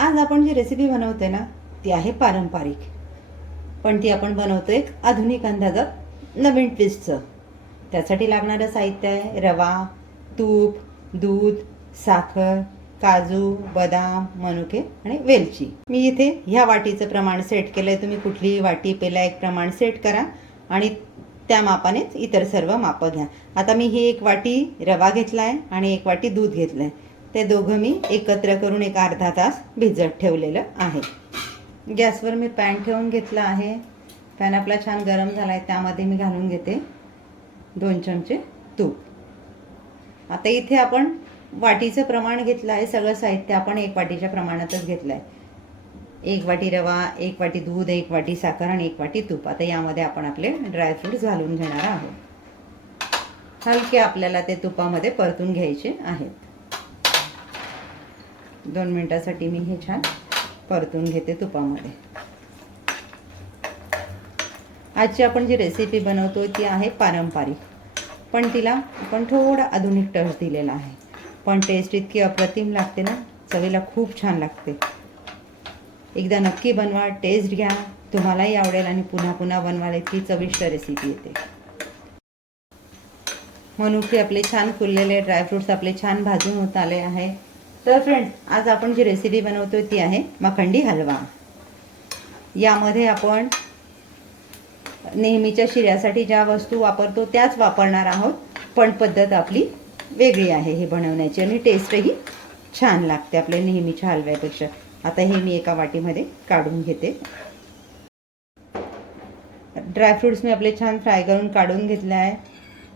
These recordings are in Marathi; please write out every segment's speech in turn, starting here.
आज आपण जी रेसिपी बनवतोय ना ती आहे पारंपरिक, पण ती आपण बनवतोय एक आधुनिक अंदाजात नवीन ट्विस्टचं. त्यासाठी लागणारं साहित्य आहे रवा, तूप, दूध, साखर, काजू, बदाम, मनुके आणि वेलची. मी इथे ह्या वाटीचं प्रमाण सेट केलंय. तुम्ही कुठलीही वाटी पहिला एक प्रमाण सेट करा आणि त्या मापानेच इतर सर्व मापं घ्या. आता मी ही एक वाटी रवा घेतला आहे आणि एक वाटी दूध घेतलं आहे. ते दोघं मी एकत्र करून एक अर्धा तास भिजत ठेवलेलं आहे. गॅसवर मी पॅन ठेवून घेतला आहे. पॅन आपला छान गरम झाला आहे. त्यामध्ये मी घालून घेते 2 चमचे तूप. आता इथे आपण वाटीचं प्रमाण घेतलं आहे. सगळं साहित्य आपण एक वाटीच्या प्रमाणातच घेतलं आहे. 1 वाटी रवा, 1 वाटी दूध, 1 वाटी साखर आणि 1 वाटी तूप. आता यामध्ये आपण आपले ड्रायफ्रूट्स घालून घेणार आहोत. हलके आपल्याला ते तुपामध्ये परतून घ्यायचे आहेत. 2 मिनिटासाठी मी हे छान परतून घेते तुपामध्ये. आजची आपण जी रेसिपी बनवतो ती आहे पारंपरिक, पण तिला आपण थोडा आधुनिक टच दिलेला आहे. पण टेस्ट इतकी अप्रतिम लागते ना, चवीला खूप छान लागते. एकदा नक्की बनवा, टेस्ट घ्या, तुम्हालाही आवडेल आणि पुन्हा पुन्हा बनवायला इतकी चविष्ट रेसिपी येते. मनुके आपले छान फुललेले, ड्रायफ्रुट्स आपले छान भाजून होत आले आहे. तर फ्रेंड्स, आज आपण जी रेसिपी बनवतोय ती आहे मखंडी हलवा. यामध्ये आपण नेहमीच्या शिऱ्यासाठी ज्या वस्तू वापरतो त्याच वापरणार आहोत, पण पद्धत आपली वेगळी आहे हे बनवण्याची आणि टेस्टही छान लागते आपल्या नेहमीच्या हलव्यापेक्षा. आता हे मी एका वाटीमध्ये काढून घेते. ड्रायफ्रुट्स मी आपले छान फ्राय करून काढून घेतले आहे.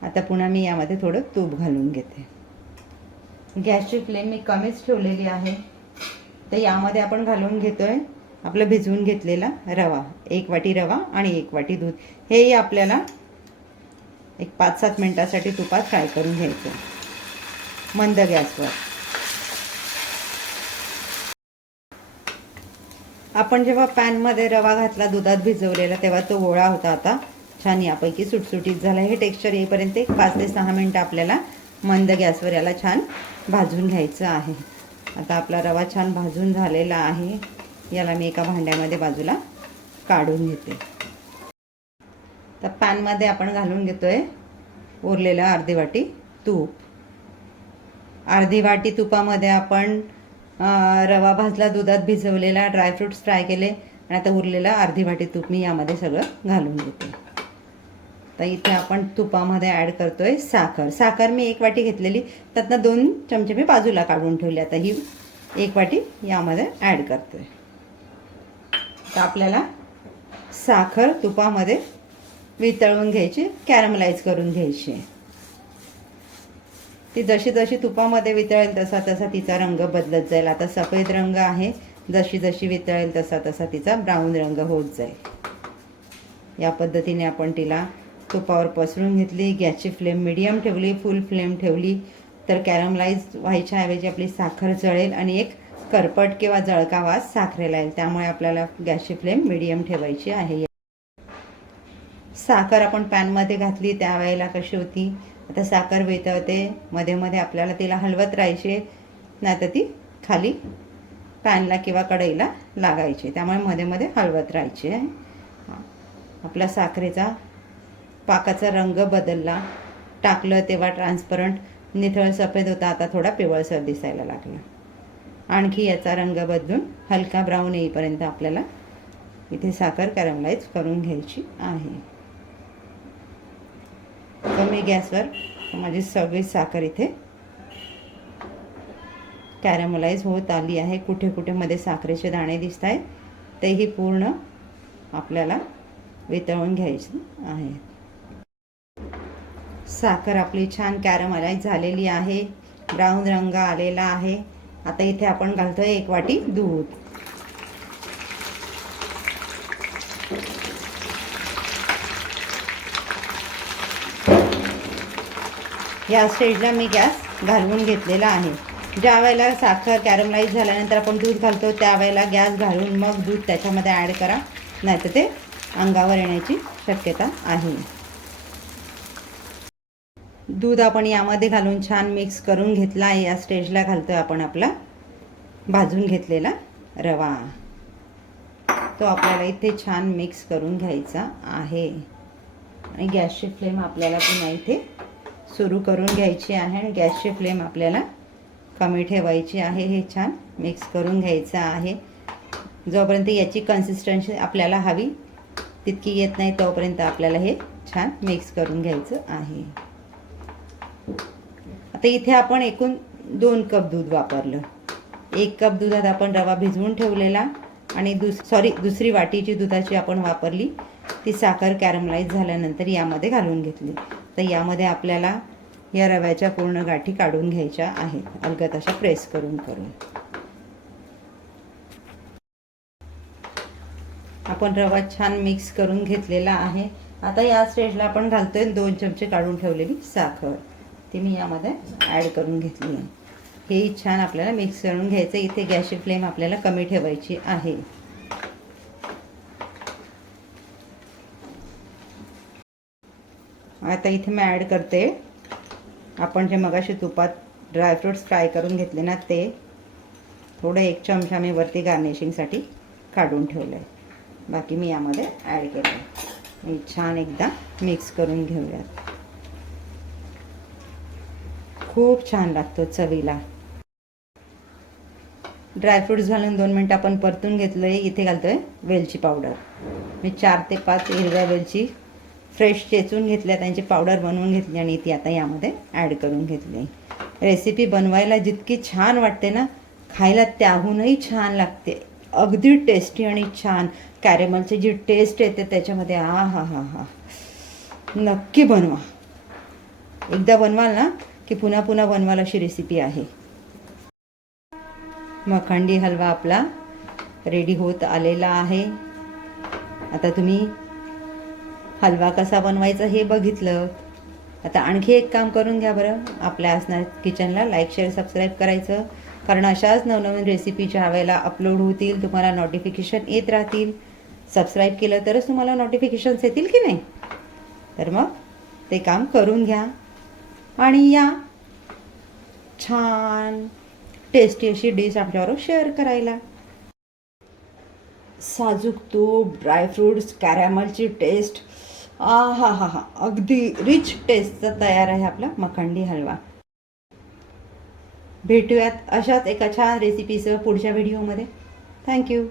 आता पुन्हा मी यामध्ये थोडं तूप घालून घेते. गॅसची फ्लेम मी कमीच ठेवलेली आहे. तर यामध्ये आपण घालून घेतोय आपलं भिजवून घेतलेला रवा. 1 वाटी रवा आणि 1 वाटी दूध. हेही आपल्याला एक 5-7 मिनिटासाठी तुपात फ्राय करून घ्यायचं मंद गॅसवर. आपण जेव्हा पॅनमध्ये रवा घातला दुधात भिजवलेला तेव्हा तो गोळा होता. आता छान यापैकी सुटसुटीत झाला. हे टेक्स्चर येईपर्यंत 5 ते 6 मिनिटं आपल्याला मंद गॅसवर याला छान भाजून घ्यायचं आहे. आता आपला रवा छान भाजून झालेला आहे. याला मी एका भांड्यामध्ये बाजूला काढून घेते. तर पॅनमध्ये आपण घालून घेतोय उरलेलं अर्धी वाटी तूप. अर्धी वाटी तुपामध्ये आपण रवा भाजला, दुधात भिजवलेला, ड्रायफ्रुट्स फ्राय केले आणि आता उरलेलं अर्धी वाटी तूप मी यामध्ये सगळं घालून घेते. तर इथे आपण तुपामध्ये ॲड करतोय साखर. साखर मी 1 वाटी घेतलेली, त्यातनं 2 चमचे मी बाजूला काढून ठेवले. आता ही 1 वाटी यामध्ये ॲड करतोय. तर आपल्याला साखर तुपामध्ये वितळवून घ्यायची, कॅरमलाइज करून घ्यायची. ती जशी जशी तुपामध्ये वितळेल तसा तसा तिचा रंग बदलत जाईल. आता सफेद रंग आहे, जशी जशी वितळेल तसा तसा तिचा ब्राऊन रंग होत जाईल. या पद्धतीने आपण तिला तुपावर पसरून घेतली. गॅसची फ्लेम मिडियम ठेवली. फुल फ्लेम ठेवली तर कॅरमलाइज व्हायच्या ऐवजी आपली साखर जळेल आणि एक करपट किंवा जळका वास साखरेला येईल. त्यामुळे आपल्याला गॅसची फ्लेम मिडियम ठेवायची आहे. साखर आपण पॅनमध्ये घातली त्यावेळेला कशी होती, आता साखर वितळते, मध्ये मध्ये आपल्याला तिला हलवत राहायची, नाही तर ती खाली पॅनला किंवा कढईला लागायची. त्यामुळे मध्ये मध्ये हलवत राहायची आहे. आपला साखरेचा पाकाचा रंग बदलला. टाकलं तेव्हा ट्रान्सपरंट निथळ सफेद होता, आता थोडा पिवळसर दिसायला लागला. आणखी याचा रंग बदलून हलका ब्राऊन येईपर्यंत आपल्याला इथे साखर कॅरमलाइज करून घ्यायची आहे. कमी गॅसवर माझी सगळी साखर इथे कॅरमलाइज होत आली आहे. कुठे कुठे मध्ये साखरेचे दाणे दिसत आहेत, तेही पूर्ण आपल्याला वितळून घ्यायची आहे. साखर आपली छान कॅरमलाइज झालेली आहे, ब्राऊन रंग आलेला आहे. आता इथे आपण घालतोय 1 वाटी दूध. या स्टेजला मी गॅस घालवून घेतलेला आहे. ज्या वेळेला साखर कॅरमलाइज झाल्यानंतर आपण दूध घालतो त्यावेळेला गॅस घालून मग दूध त्याच्यामध्ये ॲड करा, नाहीतर ते अंगावर येण्याची शक्यता आहे. दूध आपण यामध्ये घालून छान मिक्स करून घेतला आहे. या स्टेजला घालतोय आपण आपला भाजून घेतलेला रवा, तो आपल्याला इथे छान मिक्स करून घ्यायचा आहे. आणि गॅसची फ्लेम आपल्याला पुन्हा इथे सुरू करून घ्यायची आहे आणि गॅसची फ्लेम आपल्याला कमी ठेवायची आहे. हे छान मिक्स करून घ्यायचं आहे. जोपर्यंत याची कन्सिस्टन्सी आपल्याला हवी तितकी येत नाही तोपर्यंत आपल्याला हे छान मिक्स करून घ्यायचं आहे. आता इथे आपण एकूण 2 कप दूध वापरलं. 1 कप दुधात आपण रवा भिजवून ठेवलेला आणि दुसरी वाटीची दुधाची आपण वापरली. ती साखर कॅरमलाइज झाल्यानंतर यामध्ये घालून घेतली. तर यामध्ये आपल्याला या रव्याच्या पूर्ण गाठी काढून घ्यायच्या आहेत, अलगद अशा प्रेस करून करून. आपण रवा छान मिक्स करून घेतलेला आहे. आता या स्टेजला आपण घालतोय 2 चमचे काढून ठेवलेली साखर, ती मी यामध्ये ॲड करून घेतली आहे. हे छान आपल्याला मिक्स करून घ्यायचं. इथे गॅसची फ्लेम आपल्याला कमी ठेवायची आहे. आता इथे मी ॲड करते आपण जे मगाशी तुपात ड्रायफ्रूट्स फ्राय करून घेतले ना, ते थोडं 1 चमचा मी वरती गार्निशिंगसाठी काढून ठेवलं आहे. बाकी मी यामध्ये ॲड केलं आहे. मी छान एकदा मिक्स करून घेऊयात. खूप छान लागतो चवीला. ड्रायफ्रूट्स घालून 2 मिनटं आपण परतून घेतलं आहे. इथे घालतो आहे वेलची पावडर. मी 4 ते 5 हिरव्या वेलची फ्रेश चेचून घेतल्या, त्यांची पावडर बनवून घेतली आणि ती आता यामध्ये ॲड करून घेतली. रेसिपी बनवायला जितकी छान वाटते ना, खायला त्याहूनही छान लागते. अगदी टेस्टी आणि छान. कॅरेमलची जी टेस्ट येते त्याच्यामध्ये, हा हा हा हा, नक्की बनवा. एकदा बनवाल ना की पुन्हा पुन्हा बनवाल अशी रेसिपी आहे. मखंडी हलवा आपला रेडी होत आलेला आहे. आता तुम्ही हलवा कसा बनवायचा हे बघितलं. आता आणखी एक काम करून घ्या बरं. आपल्या असणार किचनला लाईक, शेअर, सबस्क्राईब करायचं, कारण अशाच नवनवीन रेसिपी ज्या वेळेला अपलोड होतील तुम्हाला नोटिफिकेशन येत राहतील. सबस्क्राईब केलं तरच तुम्हाला नोटिफिकेशन्स येतील की नाही. तर मग ते काम करून घ्या आणि या छान टेस्टी अशी डिश आमच्याबरोबर शेअर करायला. साजूक तूप, ड्रायफ्रूट्स, कॅरॅमलची टेस्ट, हा हा हा, अगदी रिच टेस्टचा तयार आहे आपला मखंडी हलवा. भेटूयात अशाच एका छान रेसिपीसह पुढच्या व्हिडिओमध्ये. थँक्यू.